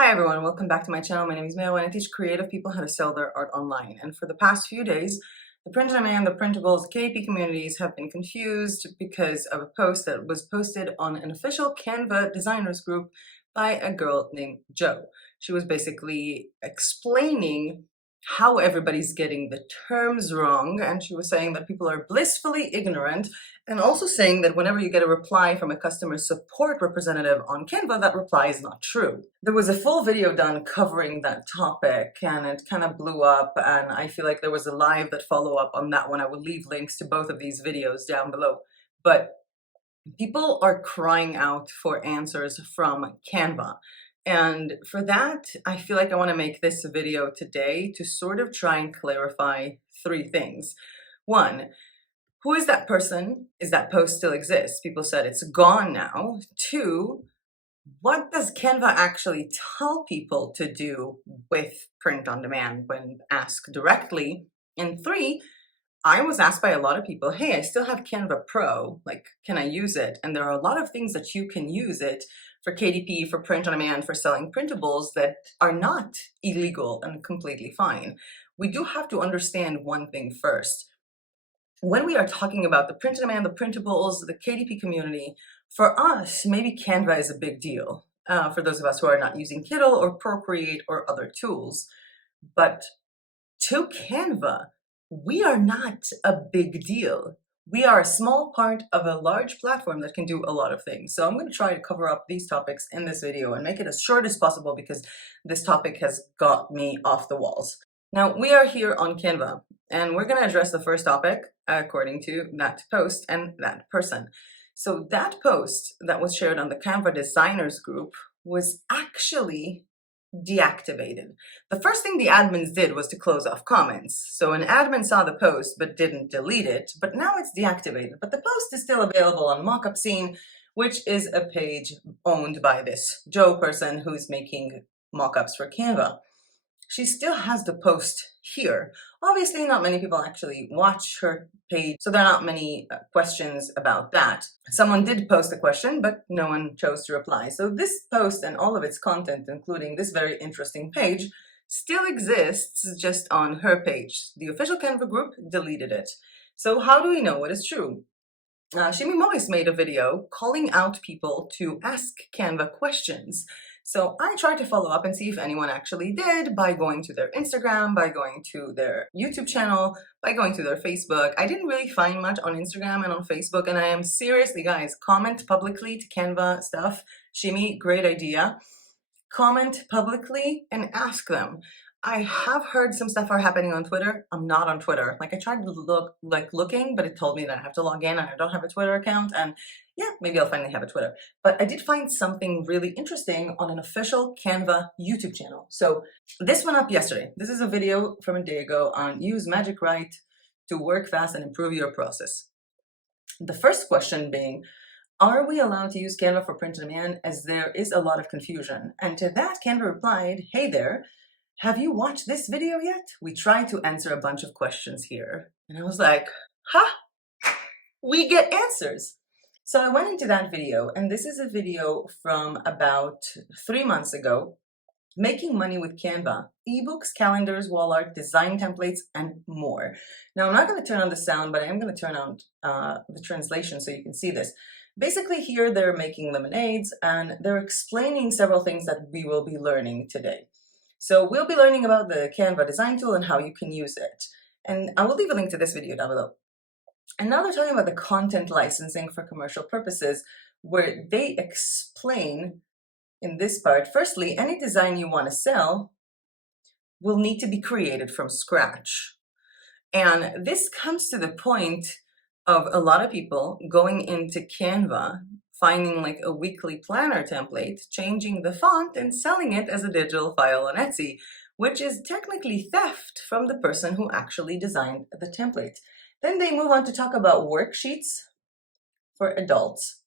Hi everyone, welcome back to my channel. My name is Mayo and I teach creative people how to sell their art online. And for the past few days, the print on demand, the printables, KP communities have been confused because of a post that was posted on an official Canva designers group by a girl named Jo. She was basically explaining how everybody's getting the terms wrong, and she was saying that people are blissfully ignorant, and also saying that whenever you get a reply from a customer support representative on Canva, that reply is not true. There was a full video done covering that topic and it kind of blew up, and I feel like there was a live that follow up on that one. I will leave links to both of these videos down below. But people are crying out for answers from Canva. And for that, I feel like I want to make this video today to sort of try and clarify three things. One, who is that person? Is that post still exist? People said it's gone now. Two, what does Canva actually tell people to do with print on demand when asked directly? And three, I was asked by a lot of people, hey, I still have Canva Pro, like, can I use it? And there are a lot of things that you can use it for KDP, for print on demand, for selling printables that are not illegal and completely fine. We do have to understand one thing first. When we are talking about the print on demand, the printables, the KDP community, for us, maybe Canva is a big deal. For those of us who are not using Kindle or Procreate or other tools. But to Canva, we are not a big deal. We are a small part of a large platform that can do a lot of things. So I'm going to try to cover up these topics in this video and make it as short as possible because this topic has got me off the walls. Now, we are here on Canva and we're going to address the first topic according to that post and that person. So that post that was shared on the Canva designers group was actually deactivated. The first thing the admins did was to close off comments. So an admin saw the post but didn't delete it, but now it's deactivated. But the post is still available on Mockup Scene, which is a page owned by this Jo person who's making mockups for Canva. She still has the post here. Obviously, not many people actually watch her page, so there are not many questions about that. Someone did post a question, but no one chose to reply. So this post and all of its content, including this very interesting page, still exists just on her page. The official Canva group deleted it. So how do we know what is true? Shimi Mois made a video calling out people to ask Canva questions. So I tried to follow up and see if anyone actually did by going to their Instagram, by going to their YouTube channel, by going to their Facebook. I didn't really find much on Instagram and on Facebook, and I am seriously, guys, comment publicly to Canva stuff. Shimi, great idea. Comment publicly and ask them. I have heard some stuff are happening on Twitter. I'm not on Twitter. Like, I tried to look, looking, but it told me that I have to log in and I don't have a Twitter account. And yeah, maybe I'll finally have a Twitter. But I did find something really interesting on an official Canva YouTube channel. So this went up yesterday. This is a video from a day ago on use Magic Write to work fast and improve your process. The first question being, are we allowed to use Canva for print on demand, as there is a lot of confusion? And to that, Canva replied, hey there, have you watched this video yet? We tried to answer a bunch of questions here. And I was like, huh? We get answers. So I went into that video, and this is a video from about 3 months ago, making money with Canva, ebooks, calendars, wall art, design templates, and more. Now, I'm not going to turn on the sound, but I am going to turn on the translation so you can see this. Basically, here they're making lemonades, and they're explaining several things that we will be learning today. So we'll be learning about the Canva design tool and how you can use it. And I will leave a link to this video down below. And now they're talking about the content licensing for commercial purposes, where they explain in this part, firstly, any design you want to sell will need to be created from scratch. And this comes to the point of a lot of people going into Canva, finding like a weekly planner template, changing the font and selling it as a digital file on Etsy, which is technically theft from the person who actually designed the template. Then they move on to talk about worksheets for adults,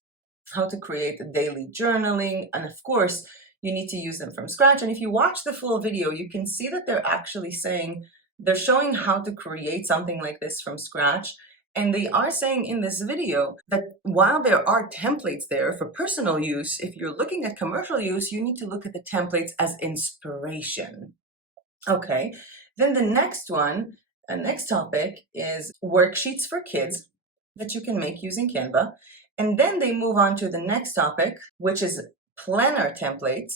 how to create daily journaling, and of course, you need to use them from scratch. And if you watch the full video, you can see that they're actually saying, they're showing how to create something like this from scratch. And they are saying in this video that while there are templates there for personal use, if you're looking at commercial use, you need to look at the templates as inspiration. Okay, then the next one, next topic is worksheets for kids that you can make using Canva. And then they move on to the next topic, which is planner templates.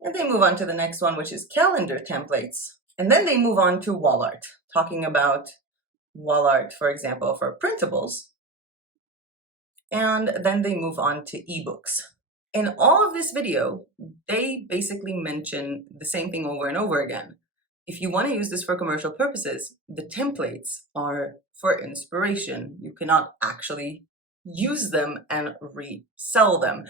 And they move on to the next one, which is calendar templates. And then they move on to wall art, talking about wall art, for example, for printables. And then they move on to ebooks. In all of this video, they basically mention the same thing over and over again. If you want to use this for commercial purposes, the templates are for inspiration. You cannot actually use them and resell them.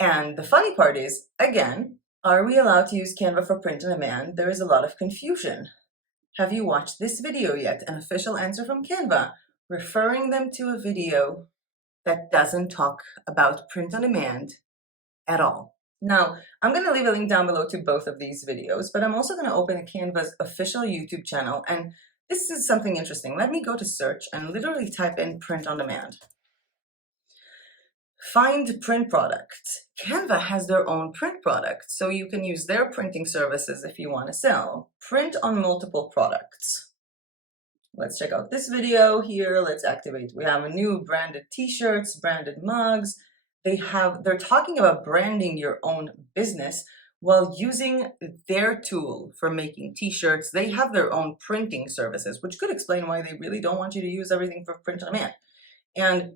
And the funny part is, again, are we allowed to use Canva for print on demand? There is a lot of confusion. Have you watched this video yet? An official answer from Canva, referring them to a video that doesn't talk about print on demand at all. Now, I'm going to leave a link down below to both of these videos, but I'm also going to open Canva's official YouTube channel, and this is something interesting. Let me go to search and literally type in print on demand. Find print products. Canva has their own print products, so you can use their printing services if you want to sell. Print on multiple products. Let's check out this video here. Let's activate. We have a new branded t-shirts, branded mugs. They're talking about branding your own business while using their tool for making t-shirts. They have their own printing services, which could explain why they really don't want you to use everything for print on demand. And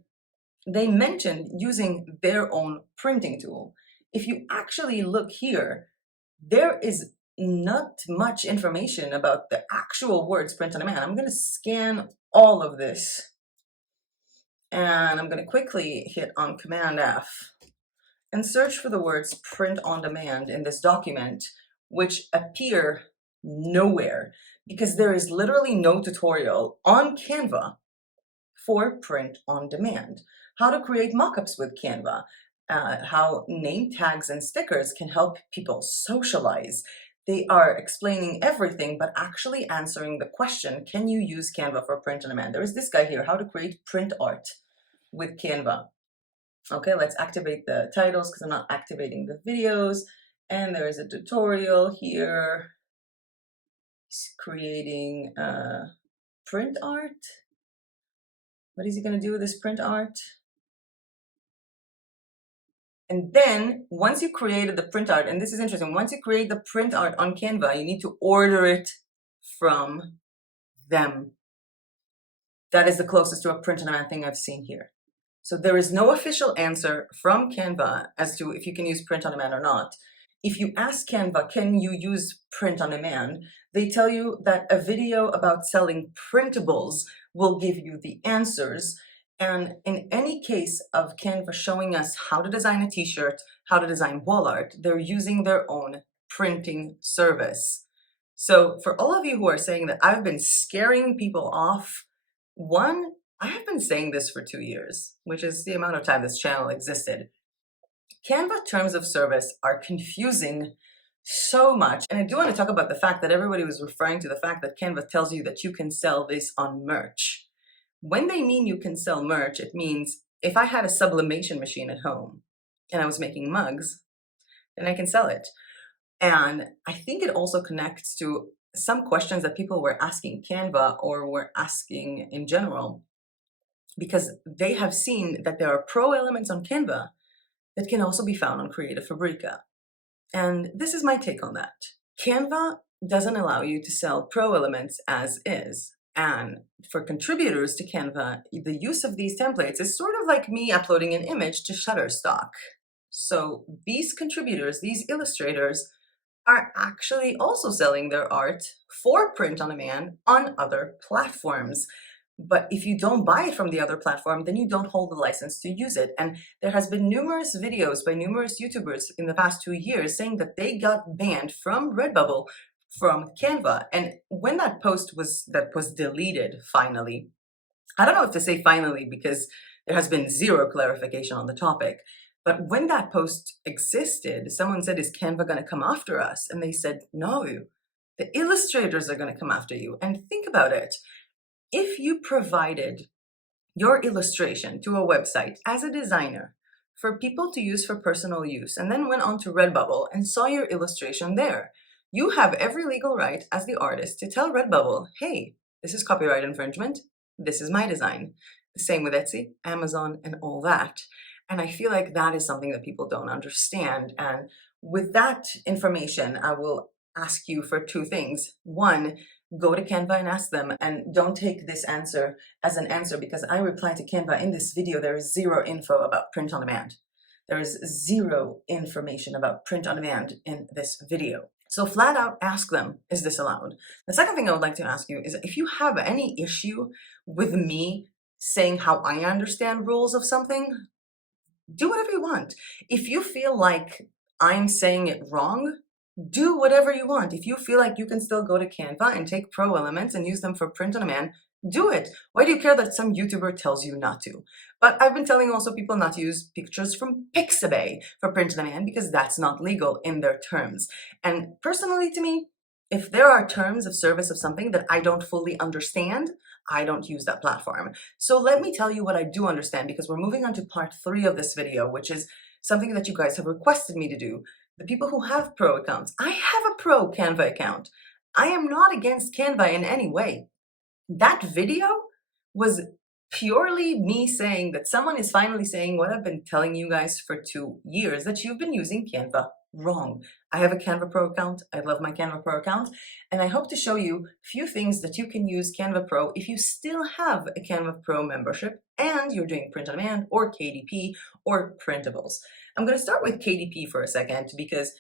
they mentioned using their own printing tool. If you actually look here, there is not much information about the actual words print on demand. I'm going to scan all of this. And I'm going to quickly hit on Command F and search for the words print on demand in this document, which appear nowhere because there is literally no tutorial on Canva for print on demand. How to create mockups with Canva, how name tags and stickers can help people socialize. They are explaining everything, but actually answering the question, can you use Canva for print on demand? There is this guy here, how to create print art with Canva. Okay, let's activate the titles because I'm not activating the videos. And there is a tutorial here. He's creating print art. What is he going to do with this print art? And then once you created the print art, and this is interesting, once you create the print art on Canva, you need to order it from them. That is the closest to a print on demand thing I've seen here. So there is no official answer from Canva as to if you can use print on demand or not. If you ask Canva, can you use print on demand? They tell you that a video about selling printables will give you the answers. And in any case of Canva showing us how to design a t-shirt, how to design wall art, they're using their own printing service. So for all of you who are saying that I've been scaring people off, one, I have been saying this for 2 years, which is the amount of time this channel existed. Canva terms of service are confusing so much. And I do want to talk about the fact that everybody was referring to the fact that Canva tells you that you can sell this on merch. When they mean you can sell merch, it means if I had a sublimation machine at home and I was making mugs, then I can sell it. And I think it also connects to some questions that people were asking Canva or were asking in general, because they have seen that there are pro elements on Canva that can also be found on Creative Fabrica. And this is my take on that. Canva doesn't allow you to sell pro elements as is. And for contributors to Canva, the use of these templates is sort of like me uploading an image to Shutterstock. So these contributors, these illustrators, are actually also selling their art for print on demand on other platforms. But if you don't buy it from the other platform, then you don't hold the license to use it. And there has been numerous videos by numerous YouTubers in the past 2 years saying that they got banned from Redbubble from Canva. And when that post was deleted finally, I don't know if to say finally because there has been zero clarification on the topic, but when that post existed, someone said, is Canva going to come after us? And they said, no, the illustrators are going to come after you. And think about it. If you provided your illustration to a website as a designer for people to use for personal use and then went on to Redbubble and saw your illustration there, you have every legal right as the artist to tell Redbubble, hey, this is copyright infringement, this is my design. The same with Etsy, Amazon, and all that. And I feel like that is something that people don't understand. And with that information, I will ask you for two things. One, go to Canva and ask them, and don't take this answer as an answer because I replied to Canva in this video. There is zero info about print on demand. There is zero information about print on demand in this video. So flat out ask them, is this allowed? The second thing I would like to ask you is if you have any issue with me saying how I understand rules of something, do whatever you want. If you feel like I'm saying it wrong, do whatever you want. If you feel like you can still go to Canva and take pro elements and use them for print on demand, do it. Why do you care that some YouTuber tells you not to? But I've been telling also people not to use pictures from Pixabay for print on demand because that's not legal in their terms. And personally to me, if there are terms of service of something that I don't fully understand, I don't use that platform. So let me tell you what I do understand because we're moving on to part 3 of this video, which is something that you guys have requested me to do. The people who have pro accounts. I have a pro Canva account. I am not against Canva in any way. That video was purely me saying that someone is finally saying what I've been telling you guys for 2 years, that you've been using Canva wrong. I have a Canva Pro account. I love my Canva Pro account. And I hope to show you a few things that you can use Canva Pro if you still have a Canva Pro membership and you're doing print on demand or KDP or printables. I'm going to start with KDP for a second because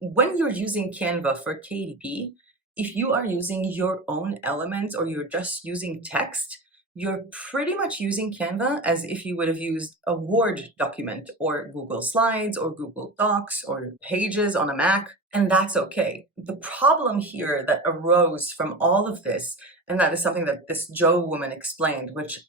when you're using Canva for KDP, if you are using your own elements or you're just using text, you're pretty much using Canva as if you would have used a Word document or Google Slides or Google Docs or Pages on a Mac, and that's okay. The problem here that arose from all of this, and that is something that this Joe woman explained, which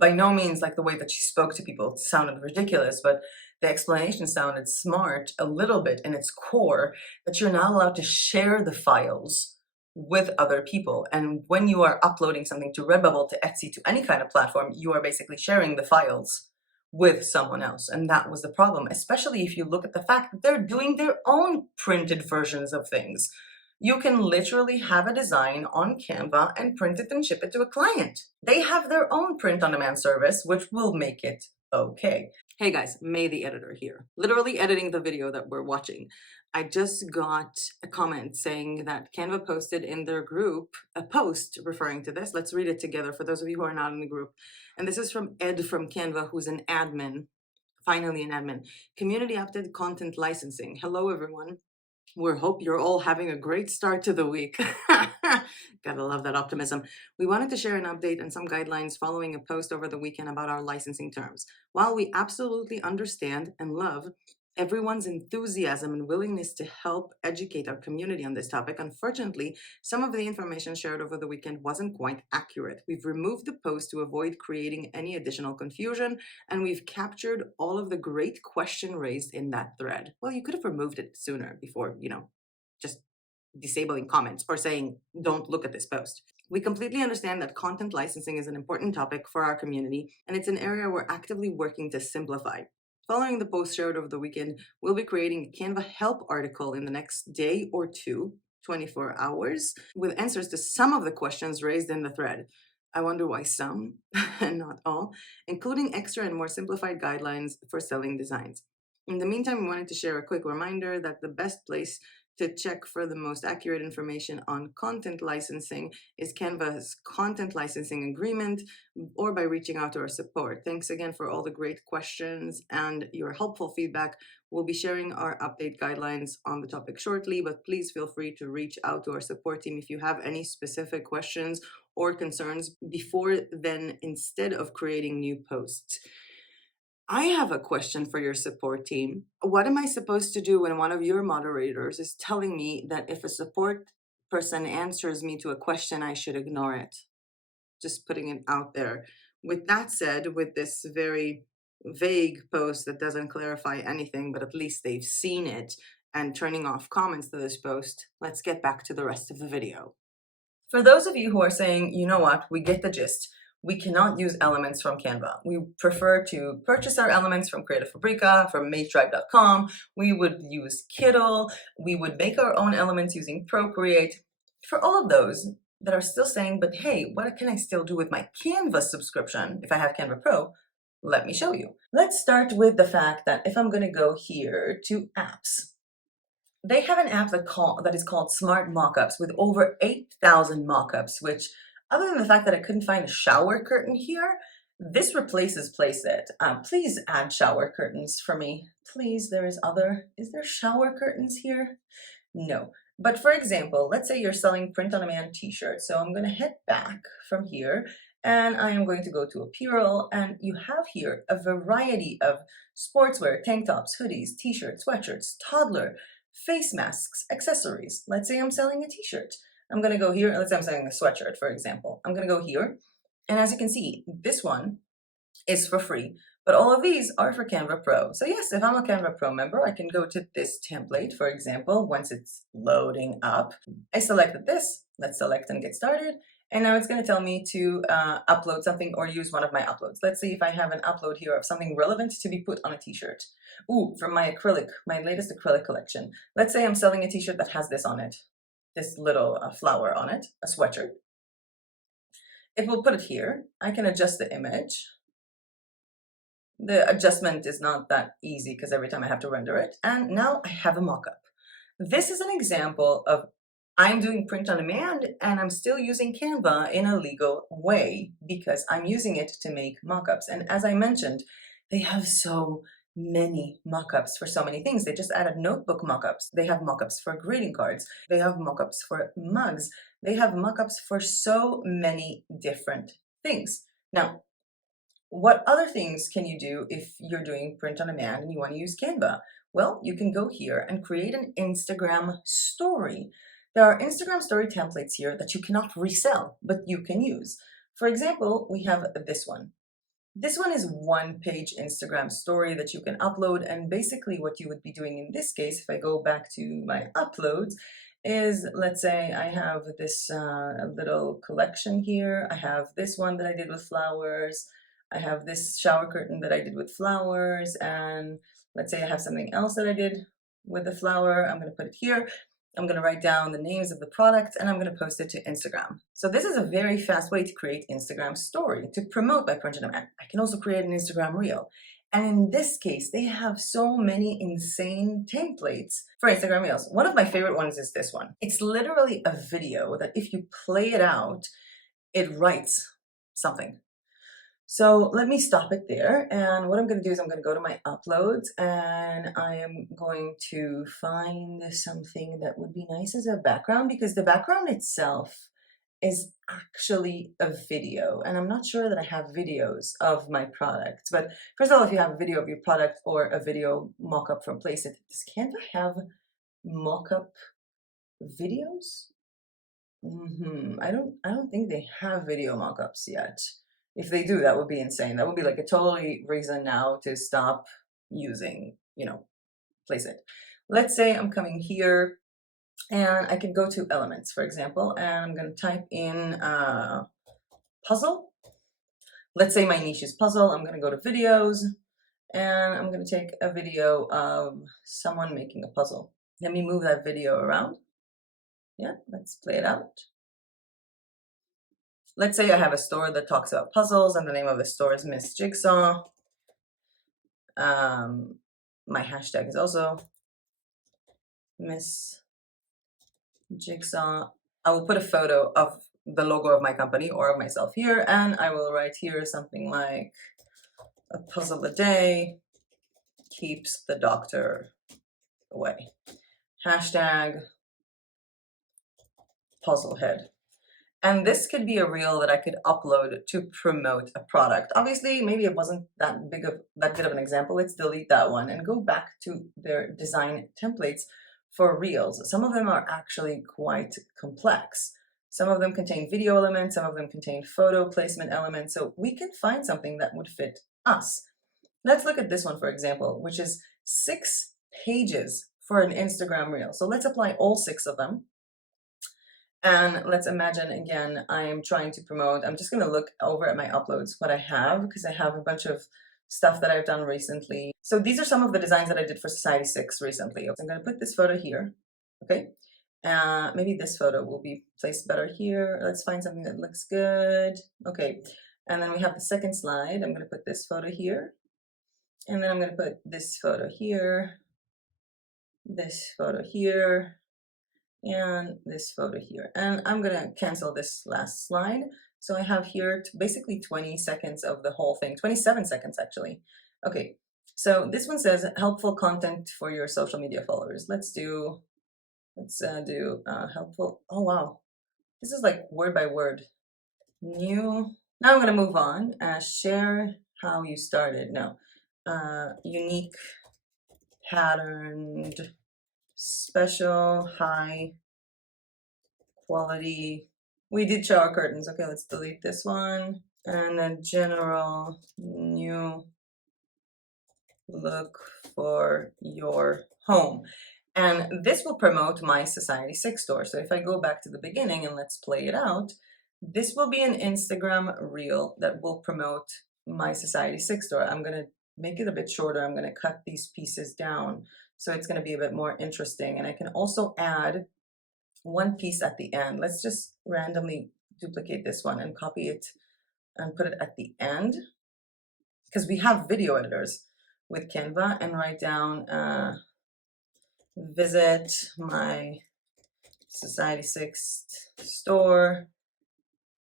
by no means like the way that she spoke to people sounded ridiculous, but the explanation sounded smart a little bit in its core, that you're not allowed to share the files with other people. And when you are uploading something to Redbubble, to Etsy, to any kind of platform, you are basically sharing the files with someone else. And that was the problem, especially if you look at the fact that they're doing their own printed versions of things. You can literally have a design on Canva and print it and ship it to a client. They have their own print on demand service, which will make it okay. Hey guys, May the editor here. Literally editing the video that we're watching. I just got a comment saying that Canva posted in their group a post referring to this. Let's read it together for those of you who are not in the group. And this is from Ed from Canva, who's an admin. Finally an admin. Community opted content licensing. Hello everyone. We hope you're all having a great start to the week. Gotta love that optimism. We wanted to share an update and some guidelines following a post over the weekend about our licensing terms. While we absolutely understand and love everyone's enthusiasm and willingness to help educate our community on this topic, unfortunately, some of the information shared over the weekend wasn't quite accurate. We've removed the post to avoid creating any additional confusion, and we've captured all of the great question raised in that thread. Well, you could have removed it sooner before, just disabling comments or saying, don't look at this post. We completely understand that content licensing is an important topic for our community, and it's an area we're actively working to simplify. Following the post shared over the weekend, we'll be creating a Canva help article in the next day or two, 24 hours, with answers to some of the questions raised in the thread. I wonder why some, and not all, including extra and more simplified guidelines for selling designs. In the meantime, we wanted to share a quick reminder that the best place to check for the most accurate information on content licensing is Canva's content licensing agreement, or by reaching out to our support. Thanks again for all the great questions and your helpful feedback. We'll be sharing our update guidelines on the topic shortly, but please feel free to reach out to our support team if you have any specific questions or concerns before then, instead of creating new posts. I have a question for your support team. What am I supposed to do when one of your moderators is telling me that if a support person answers me to a question, I should ignore it? Just putting it out there. With that said, with this very vague post that doesn't clarify anything, but at least they've seen it, and turning off comments to this post, let's get back to the rest of the video. For those of you who are saying, you know what, we get the gist. we cannot use elements from Canva. We prefer to purchase our elements from Creative Fabrica, from Meytribe.com. We would use Kittl. We would make our own elements using Procreate. For all of those that are still saying, but hey, what can I still do with my Canva subscription if I have Canva Pro? Let me show you. Let's start with the fact that if I'm going to go here to apps, they have an app that is called Smart Mockups with over 8,000 mockups, which, other than the fact that I couldn't find a shower curtain here, this replaces Placeit. Please add shower curtains for me. Please, is there shower curtains here? No. But for example, let's say you're selling print-on-demand t-shirts. So I'm going to head back from here and I am going to go to Apparel, and you have here a variety of sportswear, tank tops, hoodies, t-shirts, sweatshirts, toddler, face masks, accessories. Let's say I'm selling a t-shirt. I'm going to go here. Let's say I'm selling a sweatshirt, for example. I'm going to go here. And as you can see, this one is for free, but all of these are for Canva Pro. So yes, if I'm a Canva Pro member, I can go to this template, for example, once it's loading up. I selected this. Let's select and get started. And now it's going to tell me to upload something or use one of my uploads. Let's see if I have an upload here of something relevant to be put on a t-shirt. Ooh, from my acrylic, my latest acrylic collection. Let's say I'm selling a t-shirt that has this on it, this little flower on it, a sweatshirt. It will put it here. I can adjust the image. The adjustment is not that easy because every time I have to render it. And now I have a mockup. This is an example of I'm doing print on demand and I'm still using Canva in a legal way because I'm using it to make mockups. And as I mentioned, they have so many mockups for so many things. They just added notebook mockups. They have mockups for greeting cards. They have mockups for mugs. They have mockups for so many different things. Now, what other things can you do if you're doing print on demand and you want to use Canva? Well, you can go here and create an Instagram story. There are Instagram story templates here that you cannot resell, but you can use. For example, we have this one. This one is one-page Instagram story that you can upload, and basically what you would be doing in this case, if I go back to my uploads, is let's say I have this little collection here. I have this one that I did with flowers. I have this shower curtain that I did with flowers, and let's say I have something else that I did with the flower. I'm going to put it here. I'm going to write down the names of the products and I'm going to post it to Instagram. So this is a very fast way to create Instagram story to promote by print on demand. I can also create an Instagram reel. And in this case, they have so many insane templates for Instagram reels. One of my favorite ones is this one. It's literally a video that if you play it out, it writes something. So let me stop it there. And what I'm going to do is I'm going to go to my uploads and I am going to find something that would be nice as a background, because the background itself is actually a video. And I'm not sure that I have videos of my products. But first of all, if you have a video of your product or a video mock-up from Placeit, does Canva have mock-up videos? I don't think they have video mock-ups yet. If they do, that would be insane. That would be like a totally reason now to stop using, Placeit. Let's say I'm coming here and I can go to elements, for example, and I'm going to type in puzzle. Let's say my niche is puzzle. I'm going to go to videos and I'm going to take a video of someone making a puzzle. Let me move that video around. Yeah, let's play it out. Let's say I have a store that talks about puzzles and the name of the store is Miss Jigsaw. My hashtag is also Miss Jigsaw. I will put a photo of the logo of my company or of myself here, and I will write here something like a puzzle a day keeps the doctor away. Hashtag puzzle head. And this could be a reel that I could upload to promote a product. Obviously, maybe it wasn't that good of an example. Let's delete that one and go back to their design templates for reels. Some of them are actually quite complex. Some of them contain video elements, some of them contain photo placement elements. So we can find something that would fit us. Let's look at this one, for example, which is 6 pages for an Instagram reel. So let's apply all 6 of them. And let's imagine again, I'm trying to promote, I'm just going to look over at my uploads, what I have, because I have a bunch of stuff that I've done recently. So these are some of the designs that I did for Society 6 recently. I'm going to put this photo here. Okay. Maybe this photo will be placed better here. Let's find something that looks good. Okay. And then we have the second slide. I'm going to put this photo here. And then I'm going to put this photo here, this photo here, and this photo here. And I'm going to cancel this last slide. So I have here basically 20 seconds of the whole thing, 27 seconds actually. Okay, so this one says helpful content for your social media followers. Let's do helpful. Oh wow, this is like word by word. New. Now I'm going to move on. Share how you started. No. Unique, patterned, special, high quality. We did shower curtains. Okay, let's delete this one. And then general, new look for your home. And this will promote my Society 6 store. So if I go back to the beginning and let's play it out, this will be an Instagram reel that will promote my Society 6 store. I'm going to make it a bit shorter. I'm going to cut these pieces down so it's going to be a bit more interesting. And I can also add one piece at the end. Let's just randomly duplicate this one and copy it and put it at the end, because we have video editors with Canva, and write down visit my Society 6 store,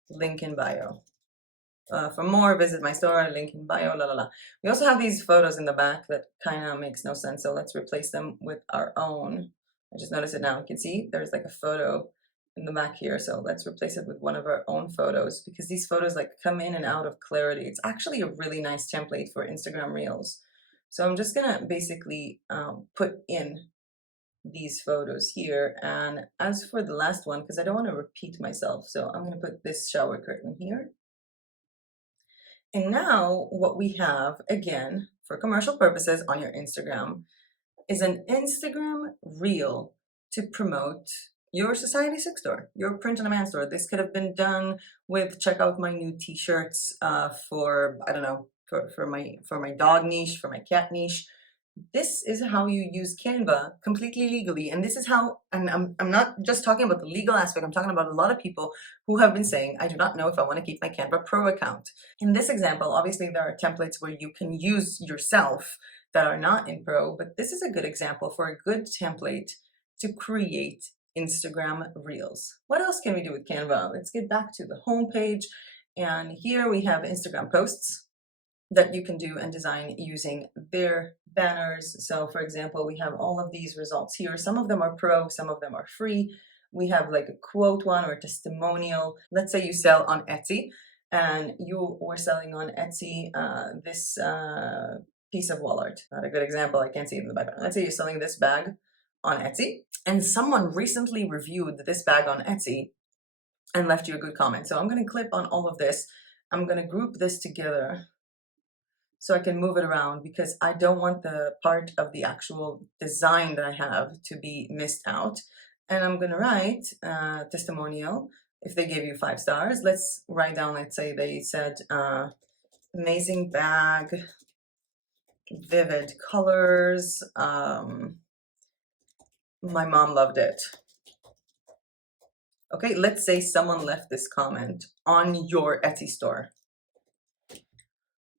link in bio. For more, visit my store, link in bio, la la la. We also have these photos in the back that kind of makes no sense, so let's replace them with our own. I just noticed it now. You can see there's like a photo in the back here, so let's replace it with one of our own photos, because these photos like come in and out of clarity. It's actually a really nice template for Instagram Reels. So I'm just gonna basically put in these photos here. And as for the last one, because I don't want to repeat myself, so I'm going to put this shower curtain here. And now what we have, again, for commercial purposes on your Instagram, is an Instagram reel to promote your Society 6 store, your print-on-demand store. This could have been done with check out my new t-shirts for, I don't know, for my dog niche, for my cat niche. This is how you use Canva completely legally. And this is how, and I'm not just talking about the legal aspect, I'm talking about a lot of people who have been saying, I do not know if I want to keep my Canva Pro account. In this example, obviously there are templates where you can use yourself that are not in Pro, but this is a good example for a good template to create Instagram Reels. What else can we do with Canva? Let's get back to the home page. And here we have Instagram posts that you can do and design using their banners. So for example, we have all of these results here. Some of them are pro, some of them are free. We have like a quote one or a testimonial. Let's say you sell on Etsy and you were selling on Etsy this piece of wall art. Not a good example, I can't see it in the background. Let's say you're selling this bag on Etsy and someone recently reviewed this bag on Etsy and left you a good comment. So I'm going to clip on all of this. I'm going to group this together so I can move it around, because I don't want the part of the actual design that I have to be missed out. And I'm gonna write testimonial. If they gave you 5 stars, let's write down, let's say they said, amazing bag, vivid colors, my mom loved it. Okay, let's say someone left this comment on your Etsy store.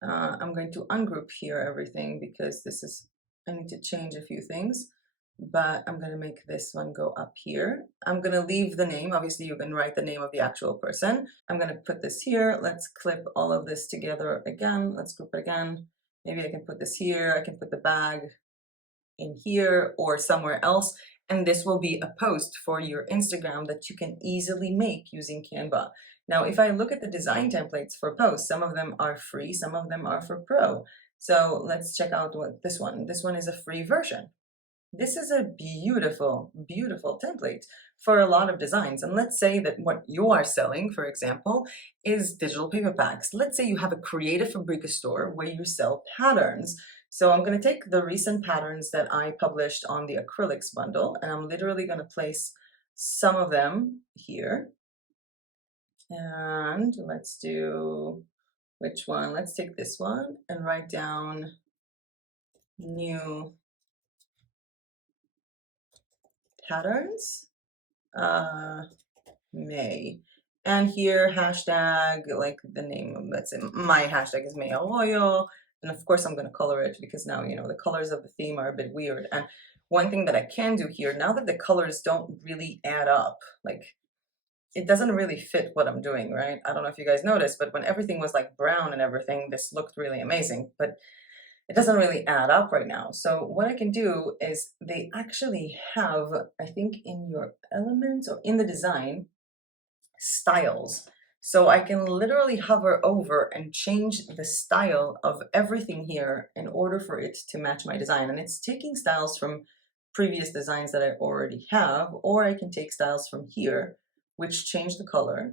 I'm going to ungroup here everything because this is, I need to change a few things, but I'm going to make this one go up here. I'm going to leave the name. Obviously, you can write the name of the actual person. I'm going to put this here. Let's clip all of this together again. Let's group it again. Maybe I can put this here. I can put the bag in here or somewhere else. And this will be a post for your Instagram that you can easily make using Canva. Now, if I look at the design templates for posts, some of them are free, some of them are for pro. So let's check out what this one is a free version. This is a beautiful, beautiful template for a lot of designs. And let's say that what you are selling, for example, is digital paper packs. Let's say you have a creative FABRICA store where you sell patterns. So I'm going to take the recent patterns that I published on the acrylics bundle, and I'm literally going to place some of them here. And let's do, which one? Let's take this one and write down new patterns, May. And here, hashtag, like the name of, let's say my hashtag is May Arroyo. And of course, I'm going to color it because now, you know, the colors of the theme are a bit weird. And one thing that I can do here, now that the colors don't really add up, like it doesn't really fit what I'm doing, right? I don't know if you guys noticed, but when everything was like brown and everything, this looked really amazing, but it doesn't really add up right now. So what I can do is they actually have, I think in your elements or in the design, styles. So I can literally hover over and change the style of everything here in order for it to match my design. And it's taking styles from previous designs that I already have, or I can take styles from here, which change the color,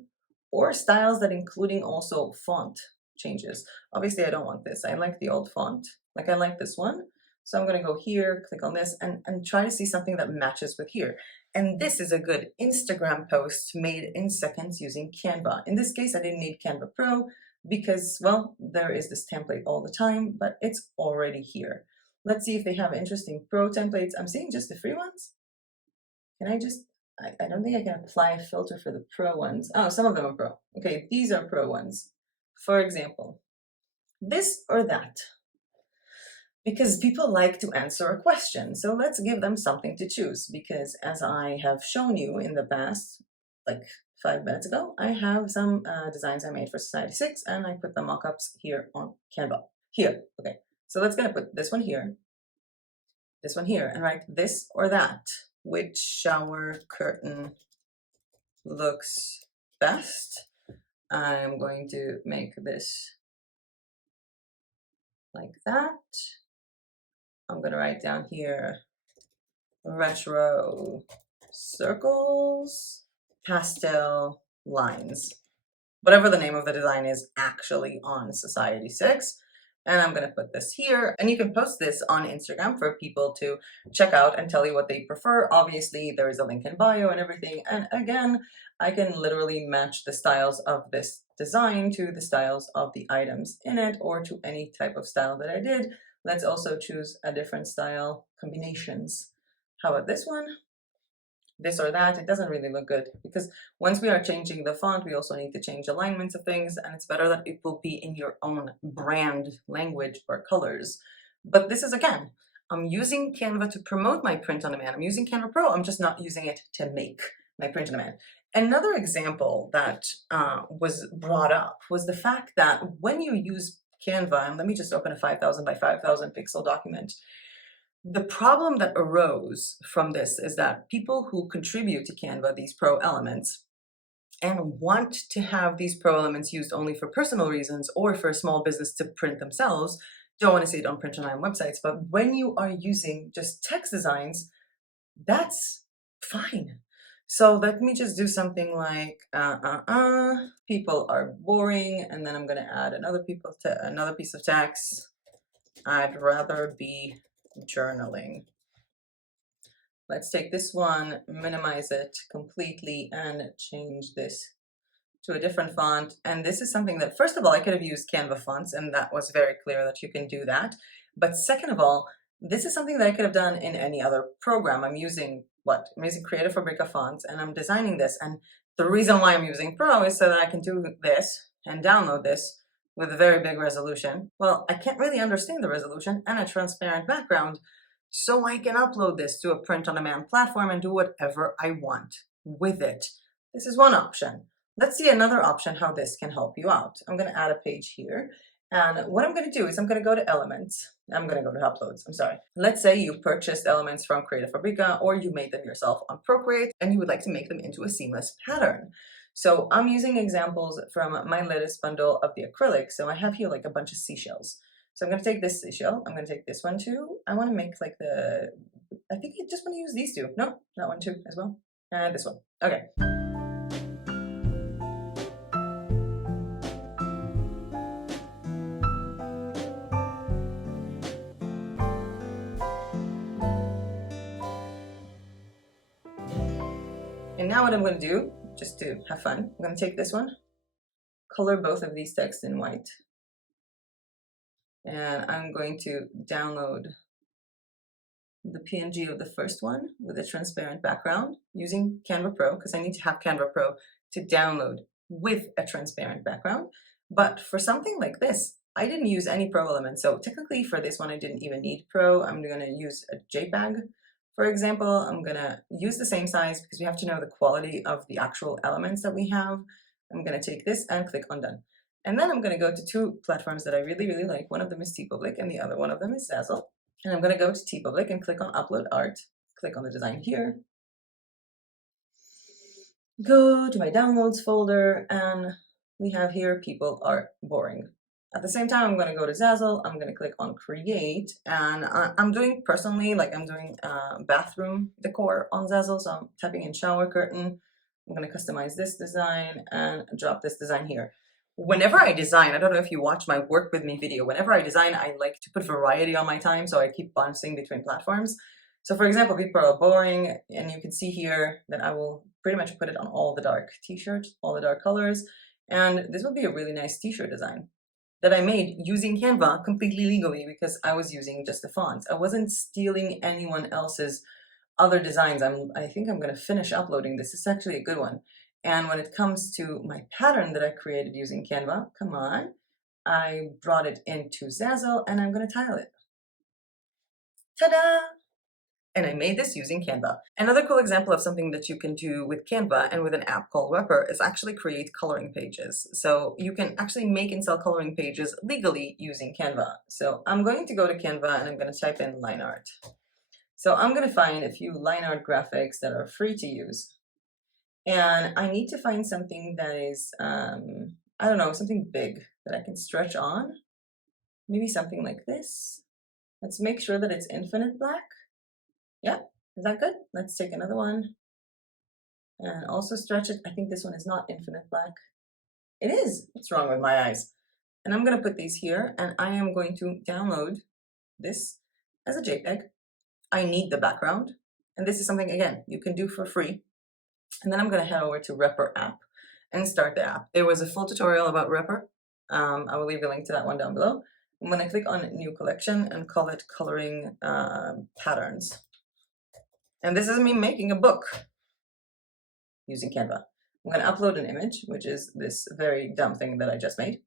or styles that including also font changes. Obviously, I don't want this. I like the old font. Like I like this one. So I'm going to go here, click on this, and try to see something that matches with here. And this is a good Instagram post made in seconds using Canva. In this case, I didn't need Canva Pro because, well, there is this template all the time, but it's already here. Let's see if they have interesting Pro templates. I'm seeing just the free ones. Can I just, I don't think I can apply a filter for the Pro ones. Oh, some of them are Pro. Okay, these are Pro ones. For example, this or that. Because people like to answer a question. So let's give them something to choose, because as I have shown you in the past, like 5 minutes ago, I have some designs I made for Society 6 and I put the mockups here on Canva. Here, okay. So let's gonna put this one here, and write this or that. Which shower curtain looks best? I'm going to make this like that. I'm going to write down here retro circles, pastel lines, whatever the name of the design is actually on Society 6. And I'm going to put this here, and you can post this on Instagram for people to check out and tell you what they prefer. Obviously, there is a link in bio and everything. And again, I can literally match the styles of this design to the styles of the items in it, or to any type of style that I did. Let's also choose a different style combinations. How about this one? This or that. It doesn't really look good because once we are changing the font, we also need to change alignments of things, and it's better that it will be in your own brand language or colors. But this is, again, I'm using Canva to promote my print on demand. I'm using Canva Pro. I'm just not using it to make my print on demand. Another example that was brought up was the fact that when you use Canva, and let me just open a 5,000 by 5,000 pixel document. The problem that arose from this is that people who contribute to Canva, these pro elements, and want to have these pro elements used only for personal reasons or for a small business to print themselves, don't want to see it on print online websites. But when you are using just text designs, that's fine. So let me just do something like people are boring, and then I'm going to add another piece of text. I'd rather be journaling. Let's take this one, minimize it completely, and change this to a different font. And this is something that, first of all, I could have used Canva fonts, and that was very clear that you can do that. But second of all, this is something that I could have done in any other program. I'm using what? I'm using Creative Fabrica fonts, and I'm designing this. And the reason why I'm using Pro is so that I can do this and download this with a very big resolution. Well, I can't really understand the resolution and a transparent background, so I can upload this to a print-on-demand platform and do whatever I want with it. This is one option. Let's see another option how this can help you out. I'm going to add a page here. And what I'm going to do is I'm going to go to Elements. I'm going to go to Uploads. I'm sorry. Let's say you purchased elements from Creative Fabrica, or you made them yourself on Procreate, and you would like to make them into a seamless pattern. So I'm using examples from my latest bundle of the acrylic. So I have here like a bunch of seashells. So I'm going to take this seashell. I'm going to take this one too. I want to make like I think I just want to use these two. No, that one too as well. And this one. Okay. And now what I'm going to do, just to have fun, I'm going to take this one, color both of these texts in white, and I'm going to download the PNG of the first one with a transparent background using Canva Pro, because I need to have Canva Pro to download with a transparent background. But for something like this, I didn't use any Pro elements. So technically for this one, I didn't even need Pro. I'm going to use a JPEG. For example, I'm going to use the same size because we have to know the quality of the actual elements that we have. I'm going to take this and click on Done. And then I'm going to go to two platforms that I really, really like. One of them is TeePublic and the other one of them is Zazzle. And I'm going to go to TeePublic and click on Upload Art. Click on the design here. Go to my Downloads folder, and we have here People Are Boring. At the same time, I'm going to go to Zazzle. I'm going to click on Create, and I'm doing personally, like I'm doing bathroom decor on Zazzle. So I'm typing in shower curtain. I'm going to customize this design and drop this design here. Whenever I design, I don't know if you watch my work with me video, whenever I design, I like to put variety on my time, so I keep bouncing between platforms. So for example, People Are Boring, and you can see here that I will pretty much put it on all the dark t-shirts, all the dark colors, and this would be a really nice t-shirt design that I made using Canva completely legally because I was using just the fonts. I wasn't stealing anyone else's other designs. I think I'm going to finish uploading this. It's actually a good one. And when it comes to my pattern that I created using Canva, come on, I brought it into Zazzle and I'm going to tile it. Ta-da! And I made this using Canva. Another cool example of something that you can do with Canva and with an app called Wrapper is actually create coloring pages. So you can actually make and sell coloring pages legally using Canva. So I'm going to go to Canva and I'm going to type in line art. So I'm going to find a few line art graphics that are free to use. And I need to find something that is, I don't know, something big that I can stretch on. Maybe something like this. Let's make sure that it's infinite black. Yeah, is that good? Let's take another one. And also stretch it. I think this one is not infinite black. It is. What's wrong with my eyes? And I'm going to put these here, and I am going to download this as a JPEG. I need the background. And this is something, again, you can do for free. And then I'm going to head over to Wrapper app and start the app. There was a full tutorial about Wrapper. I will leave a link to that one down below. I'm going to click on New Collection and call it Coloring Patterns. And this is me making a book using Canva. I'm going to upload an image, which is this very dumb thing that I just made.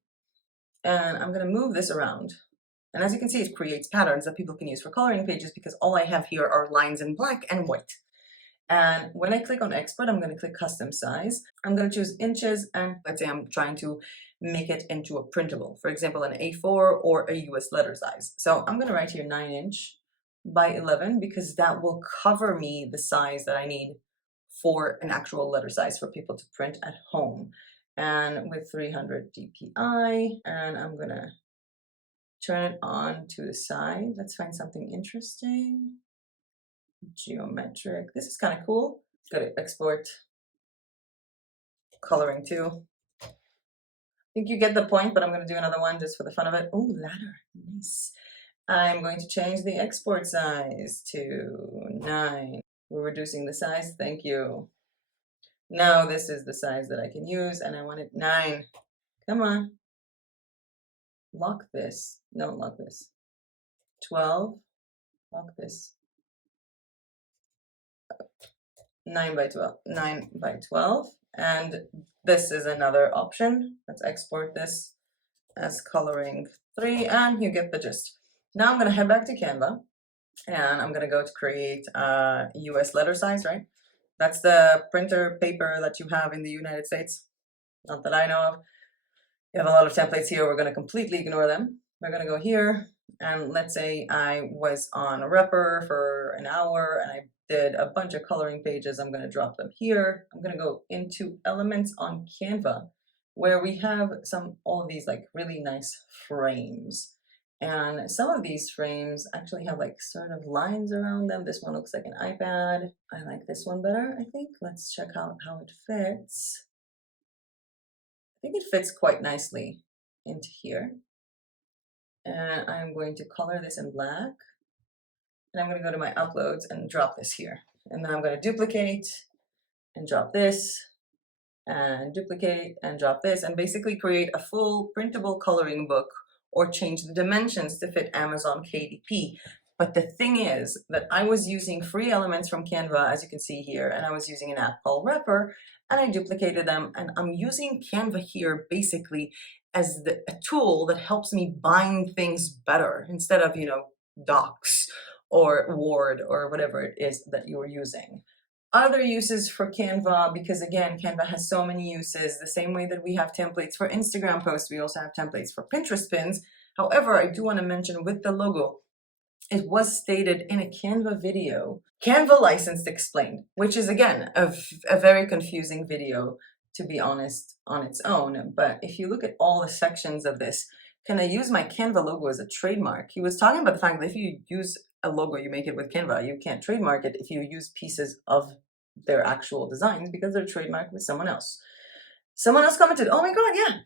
And I'm going to move this around. And as you can see, it creates patterns that people can use for coloring pages because all I have here are lines in black and white. And when I click on export, I'm going to click custom size. I'm going to choose inches, and let's say I'm trying to make it into a printable, for example, an A4 or a US letter size. So I'm going to write here 9" by 11 because that will cover me the size that I need for an actual letter size for people to print at home. And with 300 dpi, and I'm going to turn it on to the side. Let's find something interesting. Geometric. This is kind of cool. Go to export coloring too. I think you get the point, but I'm going to do another one just for the fun of it. Oh, ladder. Nice. I'm going to change the export size to 9. We're reducing the size. Thank you. Now this is the size that I can use, and I want it 9. Come on. Lock this. No, lock this. 12. Lock this. 9 by 12, 9 by 12, and this is another option. Let's export this as coloring 3, and you get the gist. Now I'm going to head back to Canva, and I'm going to go to create a US letter size, right? That's the printer paper that you have in the United States, not that I know of. You have a lot of templates here. We're going to completely ignore them. We're going to go here, and let's say I was on a Wrapper for an hour, and I did a bunch of coloring pages. I'm going to drop them here. I'm going to go into elements on Canva where we have all of these like really nice frames. And some of these frames actually have like sort of lines around them. This one looks like an iPad. I like this one better, I think. Let's check out how it fits. I think it fits quite nicely into here. And I'm going to color this in black. And I'm going to go to my uploads and drop this here. And then I'm going to duplicate and drop this, and duplicate and drop this, and basically create a full printable coloring book or change the dimensions to fit Amazon KDP. But the thing is that I was using free elements from Canva, as you can see here, and I was using an app called Wrapper, and I duplicated them, and I'm using Canva here basically as a tool that helps me bind things better instead of, Docs or Word or whatever it is that you are using. Other uses for Canva, because again, Canva has so many uses, the same way that we have templates for Instagram posts, we also have templates for Pinterest pins. However, I do want to mention with the logo, it was stated in a Canva video, Canva licensed explained, which is again, a very confusing video, to be honest, on its own. But if you look at all the sections of this, can I use my Canva logo as a trademark? He was talking about the fact that if you use a logo, you make it with Canva, you can't trademark it if you use pieces of their actual designs because they're trademarked with someone else. Someone else commented, oh my God, yeah.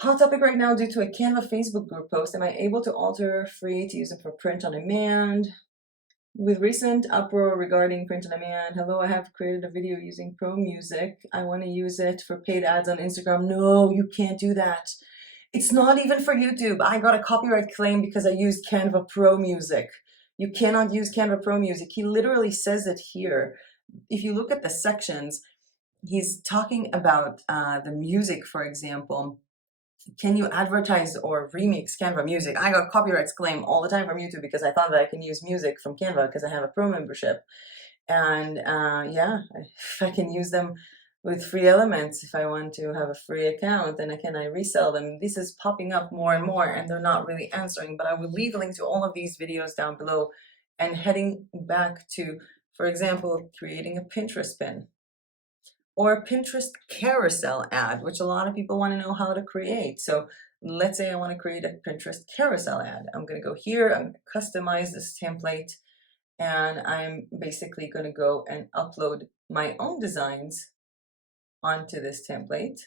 Hot topic right now due to a Canva Facebook group post. Am I able to alter free to use it for print on demand? With recent uproar regarding print on demand, hello, I have created a video using Pro Music. I want to use it for paid ads on Instagram. No, you can't do that. It's not even for YouTube. I got a copyright claim because I used Canva Pro Music. You cannot use Canva Pro Music. He literally says it here. If you look at the sections, he's talking about the music, for example. Can you advertise or remix Canva music? I got copyrights claim all the time from YouTube because I thought that I can use music from Canva because I have a pro membership. And yeah, if I can use them with free elements, if I want to have a free account, then can I resell them? This is popping up more and more and they're not really answering, but I will leave a link to all of these videos down below. And heading back to, for example, creating a Pinterest pin or a Pinterest carousel ad, which a lot of people want to know how to create. So let's say I want to create a Pinterest carousel ad. I'm going to go here, I'm going to customize this template, and I'm basically going to go and upload my own designs onto this template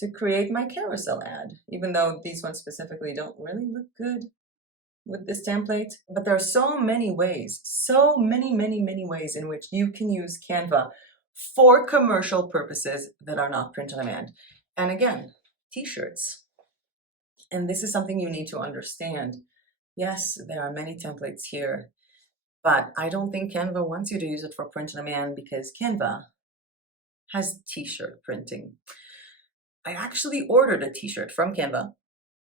to create my carousel ad, even though these ones specifically don't really look good with this template. But there are so many ways, so many ways in which you can use Canva for commercial purposes that are not print on demand. And again, t-shirts. And this is something you need to understand. Yes, there are many templates here, but I don't think Canva wants you to use it for print on demand because Canva has t-shirt printing. I actually ordered a t-shirt from Canva.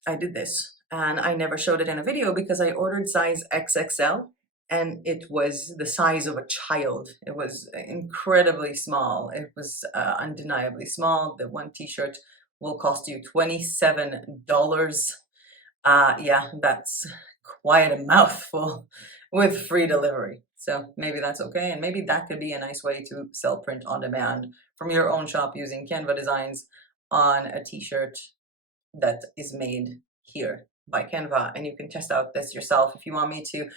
I did this, and I never showed it in a video because I ordered size XXL, and it was the size of a child. It was incredibly small. It was undeniably small. The one t-shirt will cost you $27. Yeah, that's quite a mouthful with free delivery. So maybe that's okay, and maybe that could be a nice way to sell print on demand from your own shop using Canva designs on a t-shirt that is made here by Canva. And you can test out this yourself. If you want me to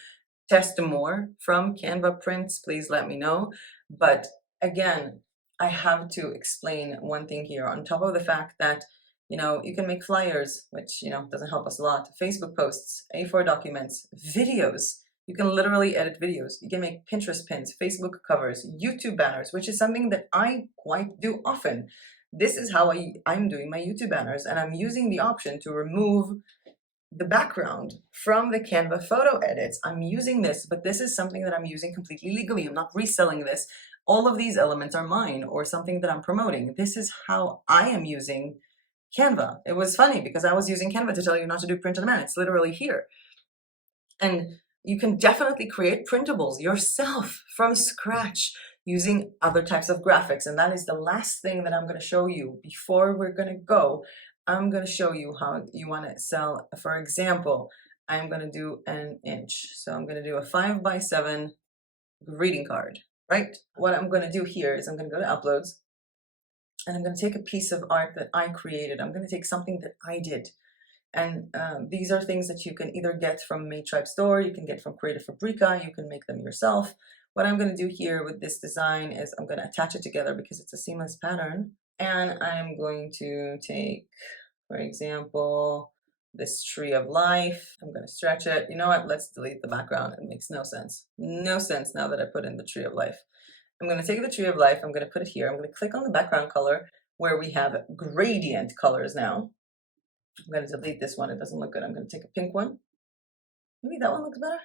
test more from Canva prints, please let me know. But again, I have to explain one thing here on top of the fact that you can make flyers, which doesn't help us a lot, Facebook posts, A4 documents, videos. You can literally edit videos. You can make Pinterest pins, Facebook covers, YouTube banners, which is something that I quite do often. This is how I'm doing my YouTube banners, and I'm using the option to remove the background from the Canva photo edits. I'm using this, but this is something that I'm using completely legally. I'm not reselling this. All of these elements are mine or something that I'm promoting. This is how I am using Canva. It was funny because I was using Canva to tell you not to do print on demand. It's literally here. And you can definitely create printables yourself from scratch using other types of graphics. And that is the last thing that I'm going to show you before we're going to go. I'm going to show you how you want to sell. For example, I'm going to do an inch. So I'm going to do a 5x7 greeting card, right? What I'm going to do here is I'm going to go to uploads, and I'm going to take a piece of art that I created. I'm going to take something that I did. And these are things that you can either get from Meytribe store, you can get from Creative Fabrica, you can make them yourself. What I'm going to do here with this design is I'm going to attach it together because it's a seamless pattern. And I'm going to take, for example, this tree of life. I'm going to stretch it. You know what? Let's delete the background. It makes no sense. No sense now that I put in the tree of life. I'm going to take the Tree of Life, I'm going to put it here, I'm going to click on the background color where we have gradient colors now. I'm going to delete this one, it doesn't look good. I'm going to take a pink one. Maybe that one looks better.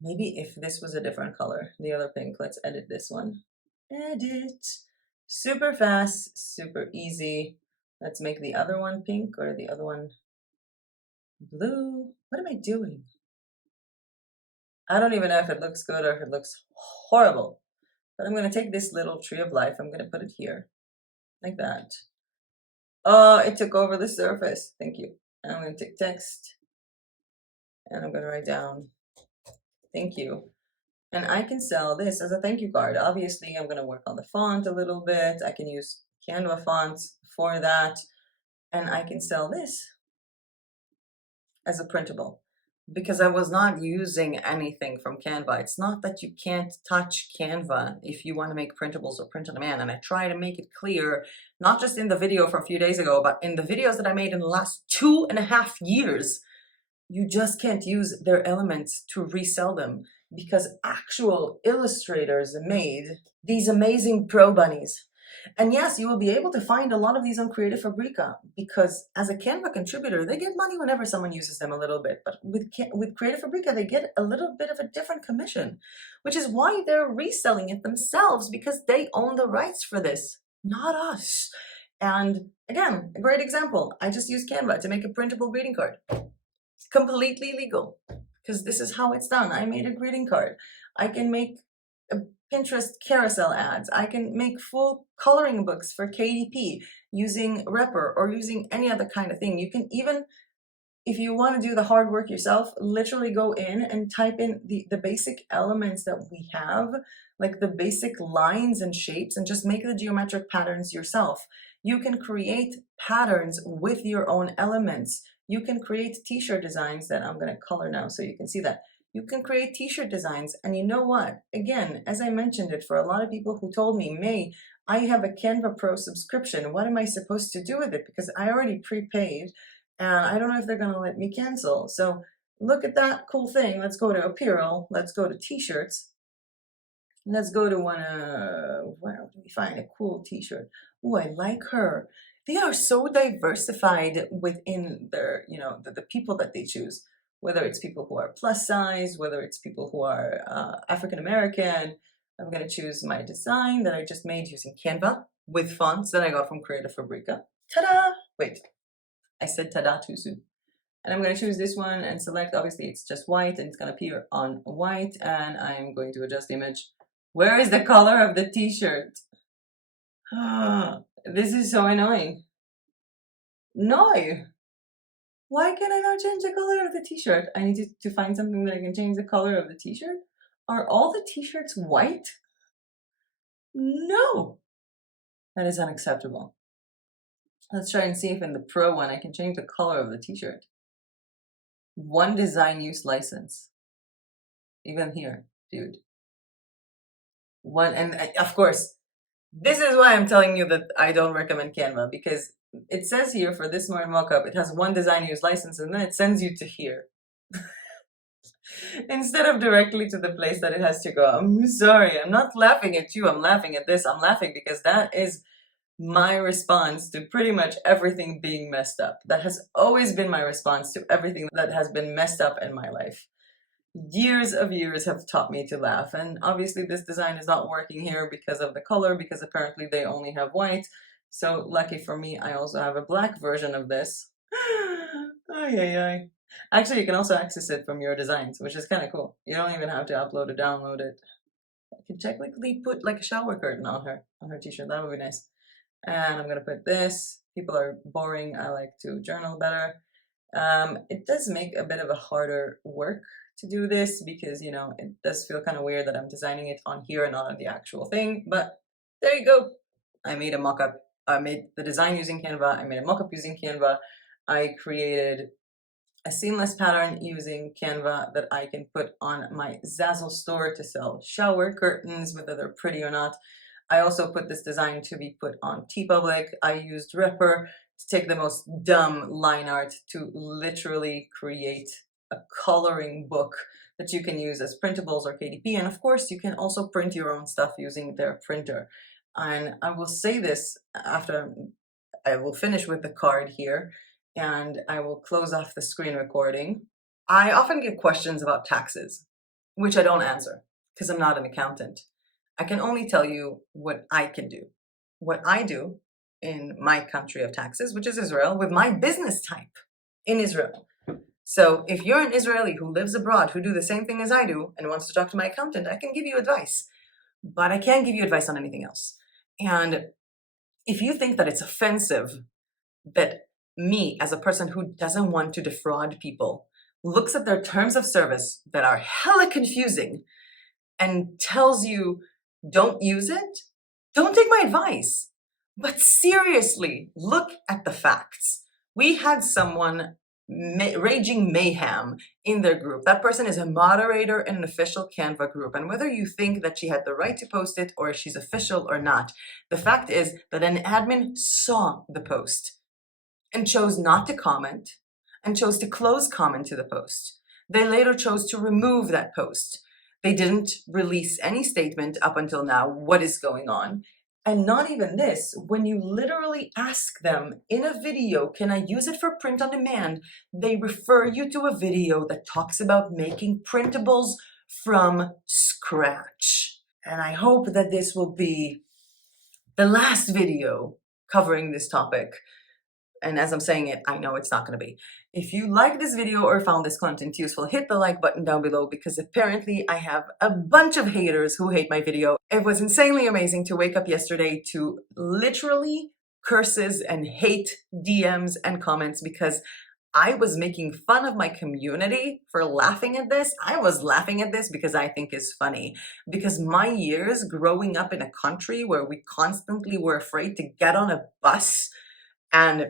Maybe if this was a different color, the other pink, let's edit this one. Edit. Super fast, super easy. Let's make the other one pink or the other one blue. What am I doing? I don't even know if it looks good or if it looks horrible. But I'm going to take this little Tree of Life, I'm going to put it here, like that. Oh, it took over the surface. Thank you. And I'm going to take text, and I'm going to write down, thank you. And I can sell this as a thank you card. Obviously, I'm going to work on the font a little bit. I can use Canva fonts for that. And I can sell this as a printable because I was not using anything from Canva. It's not that you can't touch Canva if you want to make printables or print on demand. And I try to make it clear, not just in the video from a few days ago, but in the videos that I made in the last 2.5 years. You just can't use their elements to resell them because actual illustrators made these amazing pro bunnies. And yes, you will be able to find a lot of these on Creative Fabrica because as a Canva contributor, they get money whenever someone uses them a little bit. But with Creative Fabrica, they get a little bit of a different commission, which is why they're reselling it themselves because they own the rights for this, not us. And again, a great example. I just used Canva to make a printable greeting card. It's completely legal because this is how it's done. I made a greeting card. I can make Pinterest carousel ads. I can make full coloring books for KDP using Repper or using any other kind of thing. You can even, if you want to do the hard work yourself, literally go in and type in the basic elements that we have, like the basic lines and shapes, and just make the geometric patterns yourself. You can create patterns with your own elements. You can create t-shirt designs that I'm going to color now so you can see that. You can create t-shirt designs, and you know what? Again, as I mentioned it, for a lot of people who told me, May, I have a Canva Pro subscription. What am I supposed to do with it? Because I already prepaid, and I don't know if they're going to let me cancel. So look at that cool thing. Let's go to apparel. Let's go to t-shirts. Let's go to one, where do we find a cool t-shirt? Oh, I like her. They are so diversified within their, the people that they choose, whether it's people who are plus size, whether it's people who are African-American. I'm going to choose my design that I just made using Canva with fonts that I got from Creative Fabrica. Ta-da! Wait, I said ta-da too soon. And I'm going to choose this one and select, obviously it's just white and it's going to appear on white, and I'm going to adjust the image. Where is the color of the t-shirt? This is so annoying. No! Why can I not change the color of the t-shirt? I need to find something that I can change the color of the t-shirt? Are all the t-shirts white? No! That is unacceptable. Let's try and see if in the Pro one I can change the color of the t-shirt. One design use license. Even here, dude. One, and of course, this is why I'm telling you that I don't recommend Canva, because it says here for this smart mockup, it has one design use license, and then it sends you to here. Instead of directly to the place that it has to go. I'm sorry, I'm not laughing at you, I'm laughing at this. I'm laughing because that is my response to pretty much everything being messed up. That has always been my response to everything that has been messed up in my life. Years of years have taught me to laugh, and obviously this design is not working here because of the color, because apparently they only have white. So lucky for me, I also have a black version of this. Ay, ay, ay. Actually, you can also access it from your designs, which is kind of cool. You don't even have to upload or download it. I can technically put like a shower curtain on her t-shirt. That would be nice. And I'm gonna put this. People are boring. I like to journal better. It does make a bit of a harder work to do this because, it does feel kind of weird that I'm designing it on here and not on the actual thing. But there you go. I made a mock-up. I made the design using Canva. I made a mock-up using Canva. I created a seamless pattern using Canva that I can put on my Zazzle store to sell shower curtains, whether they're pretty or not. I also put this design to be put on TeePublic. I used Repper to take the most dumb line art to literally create a coloring book that you can use as printables or KDP. And of course, you can also print your own stuff using their printer. And I will say this after I will finish with the card here, and I will close off the screen recording. I often get questions about taxes, which I don't answer because I'm not an accountant. I can only tell you what I can do. What I do in my country of taxes, which is Israel, with my business type in Israel. So if you're an Israeli who lives abroad, who do the same thing as I do, and wants to talk to my accountant, I can give you advice. But I can't give you advice on anything else. And if you think that it's offensive that me, as a person who doesn't want to defraud people, looks at their terms of service that are hella confusing and tells you, don't use it, don't take my advice. But seriously, look at the facts. We had someone raging mayhem in their group. That person is a moderator in an official Canva group. And whether you think that she had the right to post it or she's official or not, the fact is that an admin saw the post and chose not to comment and chose to close comment to the post. They later chose to remove that post. They didn't release any statement up until now, what is going on. And not even this, when you literally ask them in a video, can I use it for print on demand? They refer you to a video that talks about making printables from scratch. And I hope that this will be the last video covering this topic. And as I'm saying it, I know it's not going to be. If you like this video or found this content useful, hit the like button down below, because apparently I have a bunch of haters who hate my video. It was insanely amazing to wake up yesterday to literally curses and hate DMs and comments because I was making fun of my community for laughing at this. I was laughing at this because I think it's funny. Because my years growing up in a country where we constantly were afraid to get on a bus, and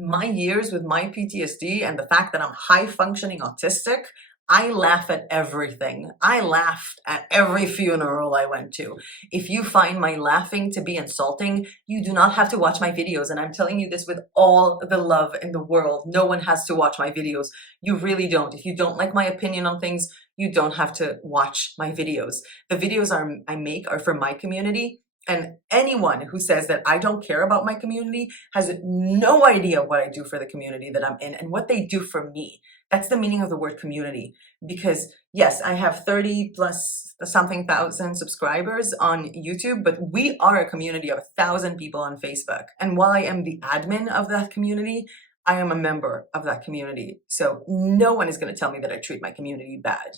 my years with my PTSD and the fact that I'm high functioning autistic, I laugh at everything. I laughed at every funeral I went to. If you find my laughing to be insulting, you do not have to watch my videos. And I'm telling you this with all the love in the world. No one has to watch my videos. You really don't. If you don't like my opinion on things, you don't have to watch my videos. The videos I make are for my community. And anyone who says that I don't care about my community has no idea what I do for the community that I'm in and what they do for me. That's the meaning of the word community. Because yes, I have 30 plus something thousand subscribers on YouTube, but we are a community of 1,000 people on Facebook. And while I am the admin of that community, I am a member of that community. So no one is going to tell me that I treat my community bad.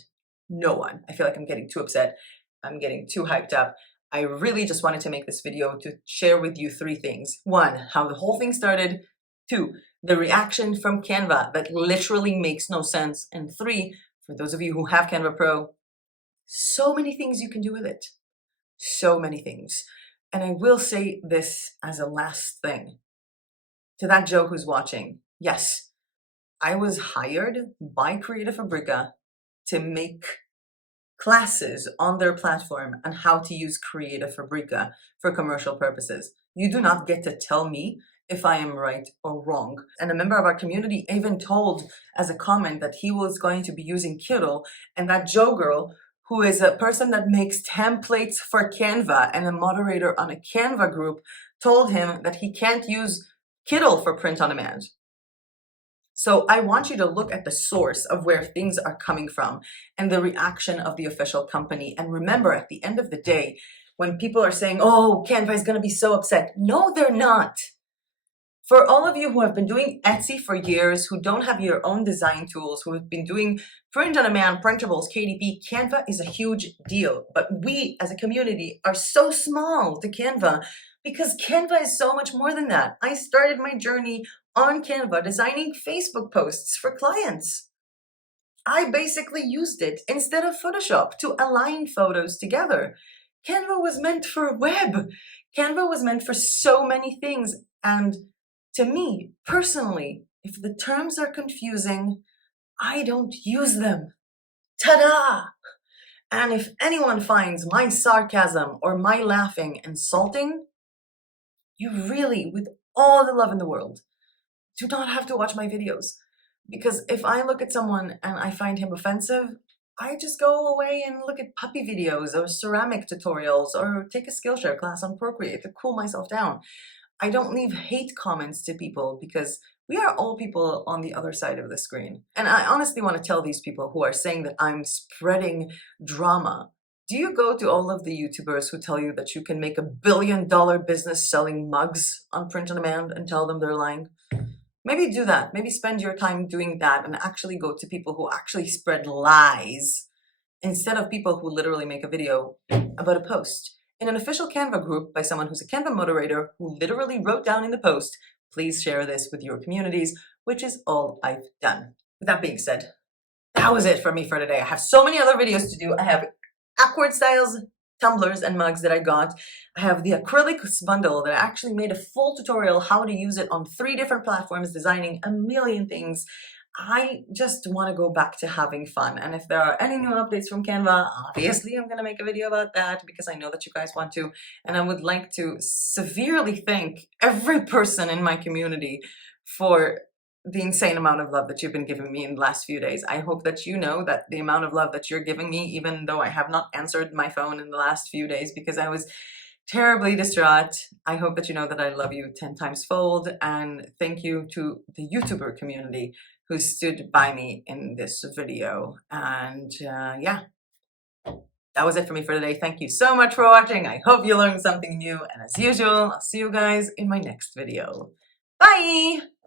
No one. I feel like I'm getting too upset. I'm getting too hyped up. I really just wanted to make this video to share with you 3 things. 1, how the whole thing started. 2, the reaction from Canva that literally makes no sense. And 3, for those of you who have Canva Pro, so many things you can do with it. So many things. And I will say this as a last thing. To that Joe who's watching, yes, I was hired by Creative Fabrica to make classes on their platform on how to use Creative Fabrica for commercial purposes. You do not get to tell me if I am right or wrong. And a member of our community even told as a comment that he was going to be using Kittle, and that Joe girl, who is a person that makes templates for Canva and a moderator on a Canva group, told him that he can't use Kittle for print on demand. So I want you to look at the source of where things are coming from and the reaction of the official company. And remember, at the end of the day, when people are saying, oh, Canva is going to be so upset. No, they're not. For all of you who have been doing Etsy for years, who don't have your own design tools, who have been doing print on demand, printables, KDP, Canva is a huge deal. But we as a community are so small to Canva because Canva is so much more than that. I started my journey on Canva designing Facebook posts for clients. I basically used it instead of Photoshop to align photos together. Canva was meant for web. Canva was meant for so many things. And to me, personally, if the terms are confusing, I don't use them. Ta-da! And if anyone finds my sarcasm or my laughing insulting, you really, with all the love in the world, do not have to watch my videos. Because if I look at someone and I find him offensive, I just go away and look at puppy videos or ceramic tutorials or take a Skillshare class on Procreate to cool myself down. I don't leave hate comments to people because we are all people on the other side of the screen. And I honestly want to tell these people who are saying that I'm spreading drama. Do you go to all of the YouTubers who tell you that you can make $1 billion business selling mugs on print on demand and tell them they're lying? Maybe do that. Maybe spend your time doing that and actually go to people who actually spread lies instead of people who literally make a video about a post. In an official Canva group by someone who's a Canva moderator who literally wrote down in the post, please share this with your communities, which is all I've done. With that being said, that was it for me for today. I have so many other videos to do. I have awkward styles tumblers and mugs that I got. I have the acrylics bundle that I actually made a full tutorial how to use it on 3 different platforms, designing a million things. I just want to go back to having fun. And if there are any new updates from Canva, obviously I'm going to make a video about that because I know that you guys want to. And I would like to severely thank every person in my community for the insane amount of love that you've been giving me in the last few days. I hope that you know that the amount of love that you're giving me, even though I have not answered my phone in the last few days because I was terribly distraught, I hope that you know that I love you 10 times fold. And thank you to the YouTuber community who stood by me in this video. And yeah, that was it for me for today. Thank you so much for watching. I hope you learned something new. And as usual, I'll see you guys in my next video. Bye!